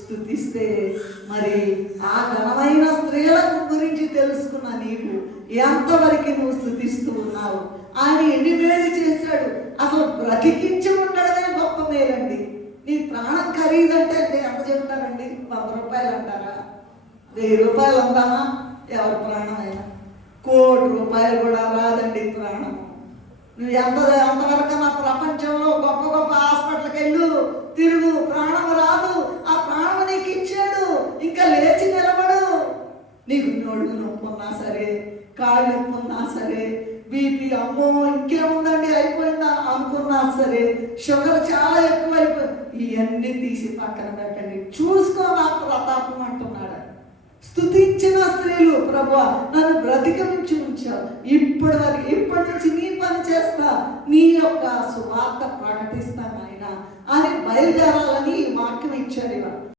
స్తుతిస్తే మరి ఆ ఘనమైన స్త్రీల గురించి తెలుసుకున్న నీవు ఎంతవరకు నువ్వు స్తుతిస్తూ ఉన్నావు? ఆయన ఎన్ని మేలు చేశాడు. అసలు బ్రతికించి ఉండడమే గొప్ప మేలండి. నీ ప్రాణం ఖరీదంటే ఎంత చెప్తారండి? 100 రూపాయలు అంటారా? 1000 రూపాయలు ఉందామా? ఎవరి ప్రాణమైనా? 1,00,00,000 రూపాయలు కూడా రాదండి ప్రాణం. నువ్వు అంతవరకు నా ప్రపంచంలో గొప్ప గొప్ప హాస్పిటల్కి వెళ్ళు, తిరుగు, ప్రాణం రాదు. ఆ ప్రాణం నీకు ఇచ్చాడు. ఇంకా లేచి నిలబడు. నీకు నడుము నొప్పి ఉన్నా సరే, కాళ్ళు నొప్పి ఉన్నా సరే, బీపీ అమ్మో ఇంకేముందండి అయిపోయిందా అనుకున్నా సరే, షుగర్ చాలా ఎక్కువైపోయింది, ఇవన్నీ తీసి పక్కన పెట్టండి. చూసుకో నా ప్రతాపం అంటున్నాడు. స్తుతించిన స్త్రీలు, ప్రభువా నన్ను బ్రతికించి ఉంచావు, ఇప్పటి నుంచి నీ పని చేస్తా, నీ యొక్క సువార్త ప్రకటిస్తాను ఆయన అని బయలుదేరాలని వాక్యం ఇచ్చాడు.